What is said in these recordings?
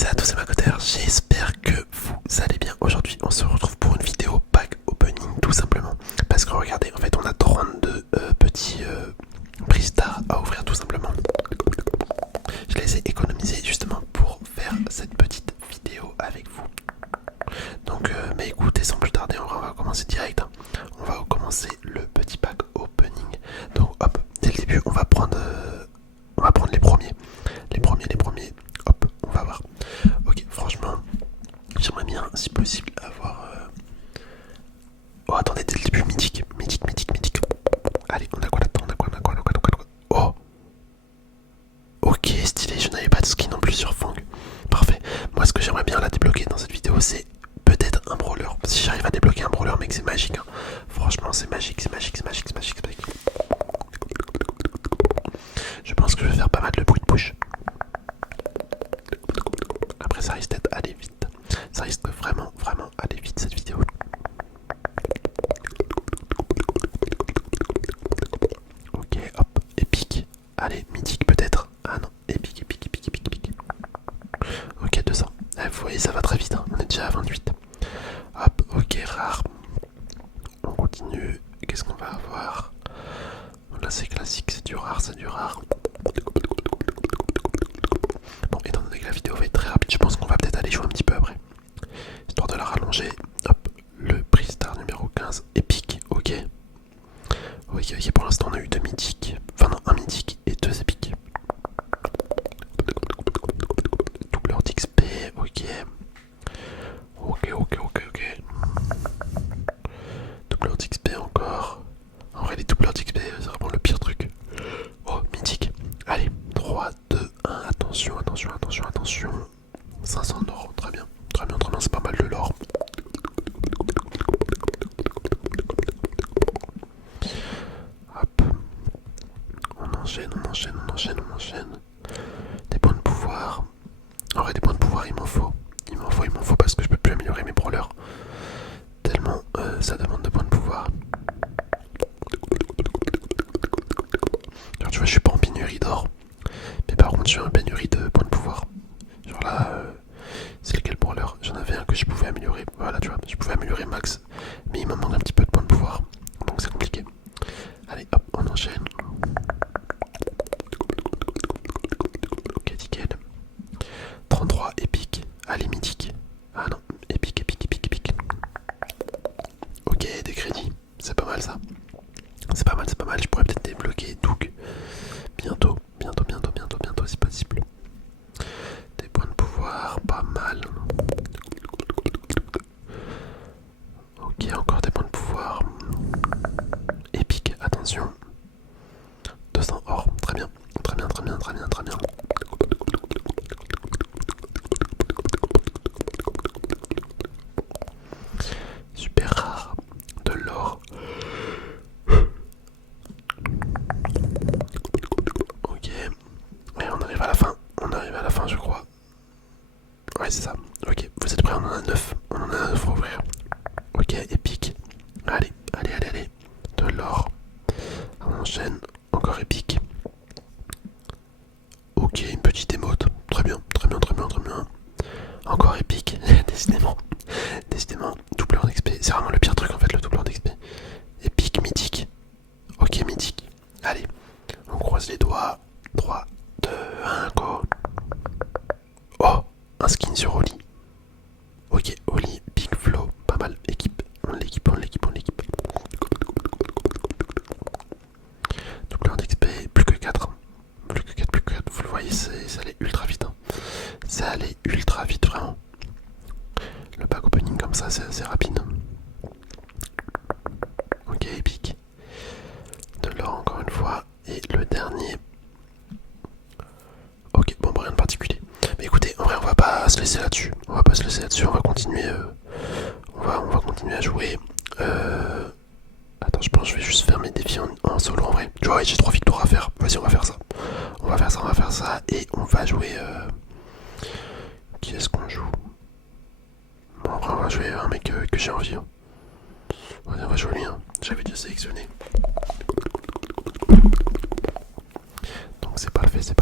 Salut à tous et ma cotère, j'espère que vous allez bien. Aujourd'hui on se retrouve pour une vidéo pack opening tout simplement. Parce que regardez, en fait on a 32 petits prix stars à ouvrir tout simplement. Je les ai économisés justement pour faire cette petite vidéo avec vous. Donc mais écoutez, sans plus tarder, on va commencer direct. On va commencer le petit pack opening. Donc hop, dès le début on va prendre les premiers. Les premiers. Hop, on va voir. Ok, franchement, j'aimerais bien, si possible, avoir... Oh, attendez, dès le début, mythique. Allez, on a quoi là-dedans? Oh, ok, stylé, je n'avais pas de skin non plus sur Fang. Parfait. Moi, ce que j'aimerais bien là débloquer dans cette vidéo, c'est peut-être un brawler. Si j'arrive à débloquer un brawler, mec, c'est magique. Hein. Franchement, c'est magique. Je pense que je vais faire pas mal de bruit de bouche. Après, ça risque d'être aller vite. Ça risque vraiment aller vite cette vidéo. Ok, hop, épique. Allez, mythique peut-être. Ah non, épique. Ok, 200. Vous voyez, ça va très vite. Hein. On est déjà à 28. Hop, ok, rare. On continue. Qu'est-ce qu'on va avoir? Là, c'est classique, c'est du rare. Bon, étant donné que la vidéo va être très rapide, je pense qu'on va peut-être aller jouer un petit peu après. Histoire de la rallonger. Hop, le prix star numéro 15, épique, ok. Ok, pour l'instant on a eu 2 mythiques. Enfin non, un mythique et 2 épiques. Doubleur d'XP, ok. Doubleur d'XP encore. En vrai les doubleurs d'XP c'est vraiment le pire truc. Oh, mythique. Allez, 3, 2, 1, attention. 500 d'or, très bien, c'est pas mal de l'or. Hop, on enchaîne. Des points de pouvoir. En vrai, des points de pouvoir, il m'en faut parce que je peux plus améliorer mes brawlers. Tellement ça demande de points de pouvoir. Genre, tu vois, je suis pas en pénurie d'or. Mais par contre, je suis en pénurie de points de pouvoir. Genre là, c'est lequel brawler? J'en avais un que je pouvais améliorer. Voilà, tu vois, je pouvais améliorer max. Mais il me manque un petit peu de points de pouvoir. Donc c'est compliqué. Allez, hop, on enchaîne. Ok, nickel. 33, épique. Allez, mythique. Ah non, épique. Ok, des crédits. C'est pas mal ça. C'est pas mal. Je pourrais peut-être débloquer Doug. Bientôt, c'est possible. Des points de pouvoir, pas mal. Ok, encore des points de pouvoir. Épique, attention. 200 or, très bien. Super rare. De l'or. Ok. Et on arrive à la fin, je crois. Ouais, c'est ça. Ok, vous êtes prêts? On en a 9. À ouvrir. Ok, épique. Allez. De l'or. On enchaîne. Encore épique. Ok, une petite émote. Très bien. Encore épique. Décidément. Doubleur d'XP. C'est vraiment le pire truc en fait, le doubleur d'XP. Épique, mythique. Ok, mythique. Allez, on croise les doigts. 3, 2, 1, go. Oh, un skin sur Oli. Ok, Oli, Big Flow, pas mal. Équipe, on l'équipe. Doubleur d'XP, plus que 4. Vous le voyez, ça allait ultra vite. Hein. Ça allait ultra vite, vraiment. Le pack opening comme ça, c'est assez rapide. Ok, épique. De l'or encore une fois. Et le dernier. Ok, bon, rien de particulier. Mais écoutez, en vrai, on va pas se laisser là-dessus. On va continuer. On va continuer à jouer. Attends, je pense que je vais juste faire mes défis en solo en vrai. Tu vois, j'ai 3 victoires à faire. Vas-y, on va faire ça. Et on va jouer. Qui est-ce qu'on joue? Bon, après, on va jouer un mec que j'ai envie. Hein. Vas-y, on va jouer lui. Hein. J'avais déjà sélectionné. Donc c'est pas le fait.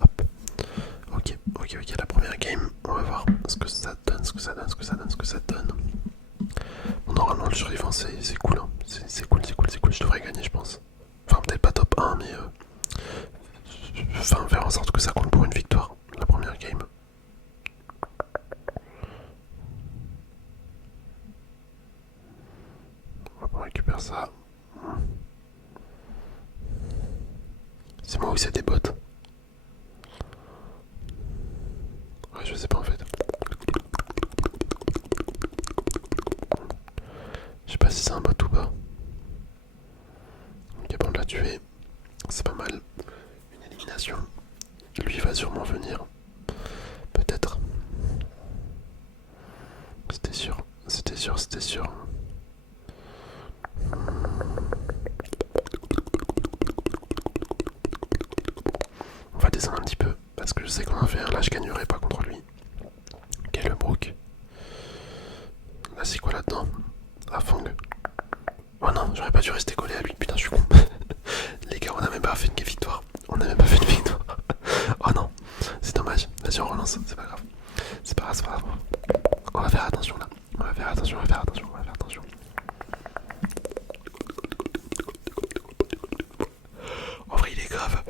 Hop. survivant, c'est cool, hein. C'est cool, c'est cool, c'est cool. Je devrais gagner, je pense. Enfin, peut-être pas top 1, mais enfin, faire en sorte que ça compte pour une victoire, la première game. On récupère ça. C'est moi ou c'est des bots? Ouais, je sais pas en fait. Je sais pas si c'est un bot ou pas. Ok, bon, on l'a tué. C'est pas mal. Une élimination. Lui va sûrement venir. Peut-être. C'était sûr. C'était sûr, c'était sûr. On va descendre un petit peu. Parce que je sais qu'on en fait un. Là, je gagnerai pas contre lui. Ok, le Brook. Là, c'est quoi là-dedans? Ah, Fang. Oh non, j'aurais pas dû rester collé à lui. Putain, je suis con. Les gars, on a même pas fait une victoire. On a même pas fait une victoire. Oh non, c'est dommage. Vas-y, on relance. C'est pas grave. C'est pas grave, c'est pas grave. On va faire attention là. On va faire attention, on va faire attention, on va faire attention. En vrai, il est grave.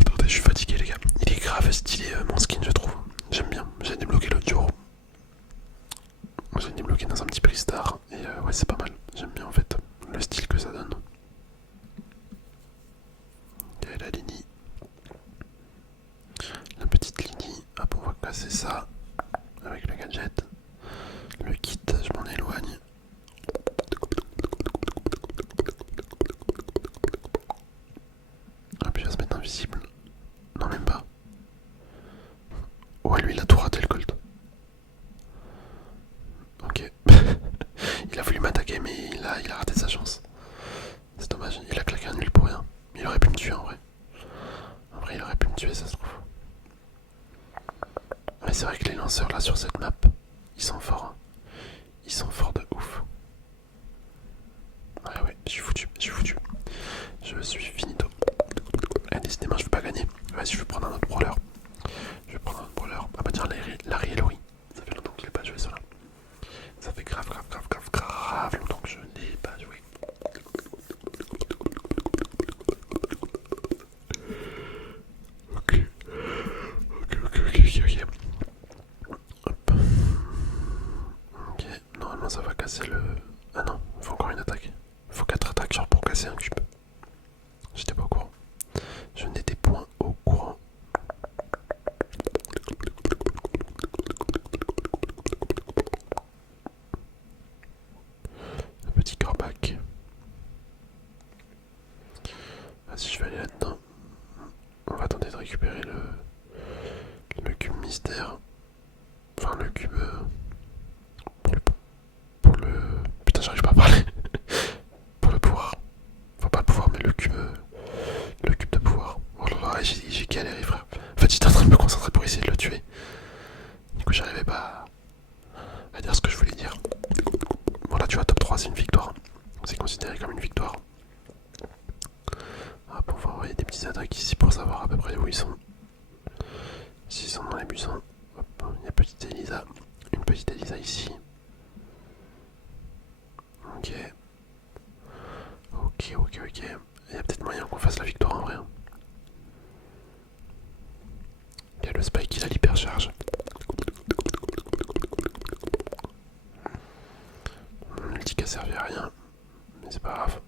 Attendez, je suis fatigué, les gars. Il est grave stylé, mon skin, je trouve. J'aime bien. J'ai débloqué l'autre jour. J'ai débloqué dans un petit prix star. Et ouais, c'est pas mal. J'aime bien en fait le style que ça donne. Il y a la ligne. La petite ligne. Hop, on va casser ça. Avec le gadget. Le kit, je m'en éloigne. Ah, puis il va se mettre invisible. Non, même pas. Ouais, lui, il a tout raté le Colt. Ok. Il a voulu m'attaquer, mais il a raté sa chance. C'est dommage, il a claqué un nul pour rien. Il aurait pu me tuer en vrai. En vrai, il aurait pu me tuer, ça se trouve. Mais c'est vrai que les lanceurs là sur cette map, ils sont forts. Hein. Ils sont forts de ouf. Ouais, ouais, je suis foutu, je suis foutu. Je suis finito. Eh, décidément, je veux pas gagner. Vas-y, je vais prendre un autre brawler. Je vais prendre un autre brawler. Ah bah tiens, Larry et Laurie. Ça fait longtemps que je l'ai pas joué, ça là. Ça fait grave longtemps que je n'ai pas joué. Ok. Hop. Ok, normalement ça va casser le... Ah non, il faut encore une attaque. Il faut 4 attaques genre pour casser un cube. J'étais pas au courant. Je n'étais point au courant. Un petit corbac. Vas-y, je vais aller là-dedans. On va tenter de récupérer le cube mystère. Enfin, le cube... Pour le... Putain, j'arrive pas à parler. Pour le pouvoir. Enfin, pas le pouvoir, mais le cube de pouvoir. Oh là là, j'ai galéré, frère. En fait, j'étais en train de me concentrer pour essayer de le tuer. Du coup, j'arrivais pas à dire ce que je voulais dire. Bon, là, tu vois, top 3, c'est une victoire. C'est considéré comme une victoire. Hop, on va envoyer des petites attaques ici pour savoir à peu près où ils sont. S'ils sont dans les buissons. Hop, il y a petite Elisa. Une petite Elisa ici. Ok. Ok. Il y a peut-être moyen qu'on fasse la victoire en vrai. Il y a le Spike, il a l'hypercharge. L'ulti qui a servi à rien. Mais c'est pas grave.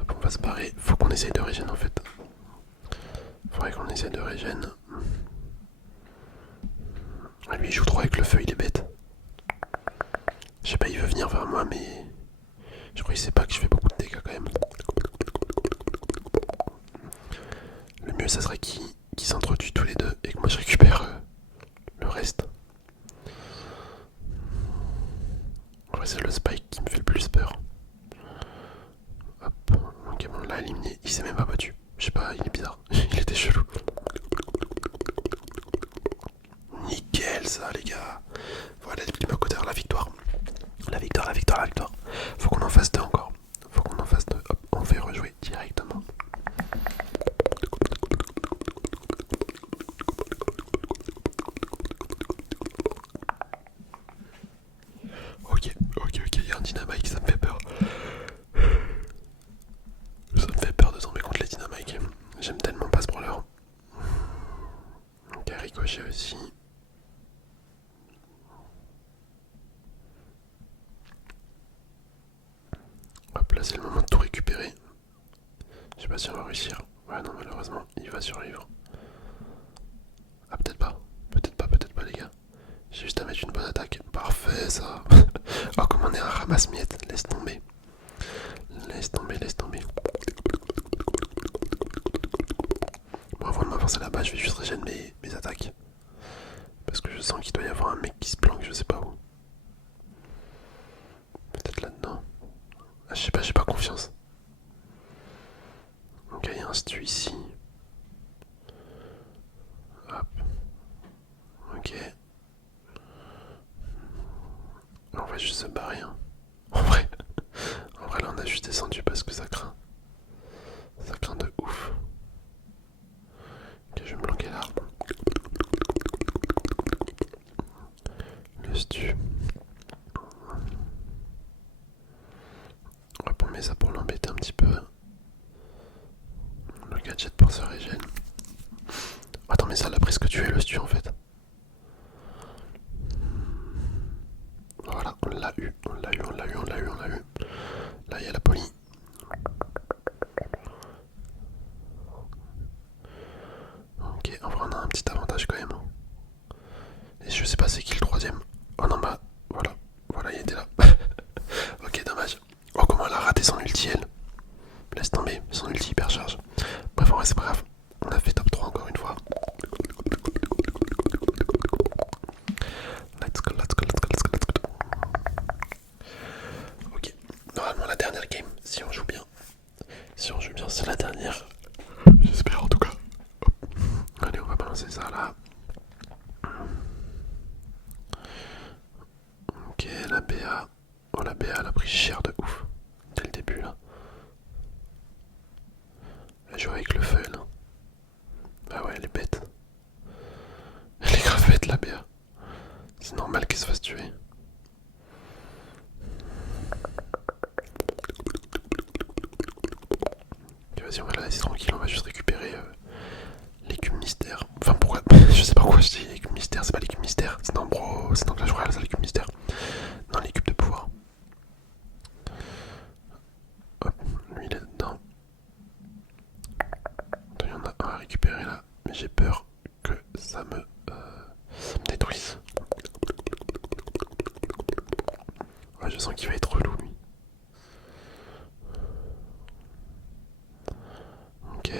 Hop, on va se barrer. Faut qu'on essaye de régène en fait. Faudrait qu'on essaye de régène. Ah, lui il joue trop avec le feu, il est bête. Je sais pas, il veut venir vers moi, mais je crois qu'il sait pas que je fais beaucoup de dégâts quand même. Le mieux, ça serait qu'ils s'entretuent tous les deux et que moi je récupère le reste. En vrai, c'est le Spike qui me fait le plus peur. Hop, ok, bon, on l'a éliminé. Il s'est même pas battu. Je sais pas, il est bizarre. Il était chelou. Nickel, ça, les gars. Voilà, les petits codeurs, la victoire. La victoire. Faut qu'on en fasse deux encore. Hop, on fait rejouer directement. crochet aussi. Hop là c'est le moment de tout récupérer. Je sais pas si on va réussir. Ouais non malheureusement il va survivre. Ah peut-être pas. Peut-être pas les gars. J'ai juste à mettre une bonne attaque. Parfait ça. Oh comme on est un ramasse-miettes. Laisse tomber. Laisse tomber. Bon avant de m'avancer là-bas je vais juste régénérer mes attaques. Parce que je sens qu'il doit y avoir un mec qui se planque je sais pas où. Peut-être là-dedans. Ah, je sais pas, j'ai pas confiance. Ok, il y a un stu ici. Hop. Ok. On va juste se barrer. Hein. En vrai là on a juste descendu parce que ça craint. Ça craint de ouf. Ok, je vais me planquer là. Le stu. Hop, on met ça pour l'embêter un petit peu. Le gadget pour se régénérer. Attends, mais ça l'a presque tué le stu en fait. Voilà, on l'a eu. Là, il y a la poli. Ok, en vrai, on a un petit avantage quand même. Et je sais pas c'est qui le troisième. Oh non, bah, voilà, il était là. Ok, dommage. Oh, comment elle a raté son ulti, elle. Laisse tomber, son ulti hypercharge. Bref, en vrai, c'est pas grave. On a fait top 3 encore une fois. Let's go. Ok, normalement la dernière game, si on joue bien. C'est la dernière. J'espère en tout cas. Hop. Allez, on va balancer ça là. Ok, la BA. Oh, la BA, elle a pris cher de ouf. Dès le début là. Elle joue avec le feu là. Bah ouais, elle est bête. Elle est grave bête la BA. C'est normal qu'elle se fasse tuer. Ok, vas-y, on va la laisser tranquille, on va juste récupérer l'écume mystère. Enfin, pourquoi je sais pas pourquoi je dis l'écume mystère, c'est pas l'écume mystère. C'est dans Clash Royale, c'est l'écume mystère. Non, l'écume de pouvoir. Hop, lui il est dedans. Attends, il y en a un à récupérer là, mais j'ai peur que ça me détruise. Ouais, je sens qu'il va être relou lui. Ok.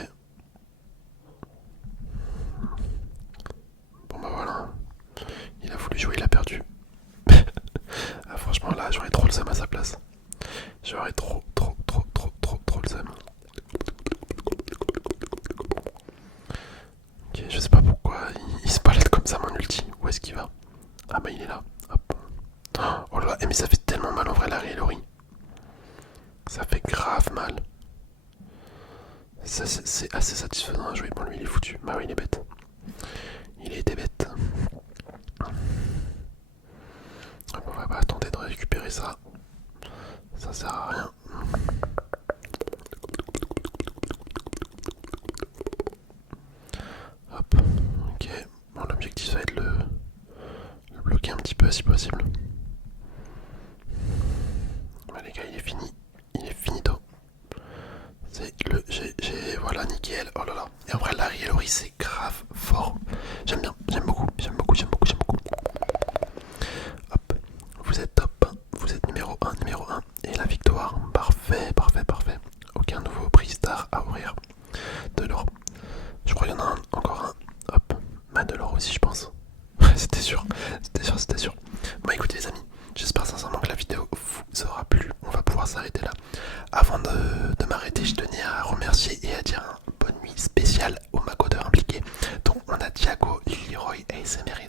Bon bah voilà. Il a voulu jouer, il a perdu. Ah, franchement là, j'aurais trop le seum à sa place. J'aurais trop le seum. Ok, je sais pas pourquoi il se balade comme ça mon ulti. Où est-ce qu'il va? Ah bah il est là. Hop. Oh là là, mais ça fait tellement mal en vrai Larry et Lori. Ça fait grave mal. C'est assez satisfaisant à jouer. Bon lui il est foutu. Bah oui il est bête. Il était bête. On va pas tenter de récupérer ça. Ça sert à rien. Hop. Ok. Bon l'objectif ça va être le bloquer un petit peu si possible. Bah les gars il est fini. Il est finito. C'est le GG, voilà nickel. Oh là là. Et après Larry et Lori c'est grave fort. J'aime bien, j'aime beaucoup. Hop, vous êtes top, vous êtes numéro 1. Et la victoire, parfait. Aucun nouveau prix star à ouvrir. De l'or. Je crois qu'il y en a encore un. Hop, bah de l'or aussi je pense. C'était sûr. Bon écoutez les amis, j'espère sincèrement que la vidéo vous aura plu. On va pouvoir s'arrêter là. Avant de m'arrêter, je tenais à remercier et à dire une bonne nuit spéciale aux macodeurs impliqués. Donc on a Thiago, Leroy, ASMR et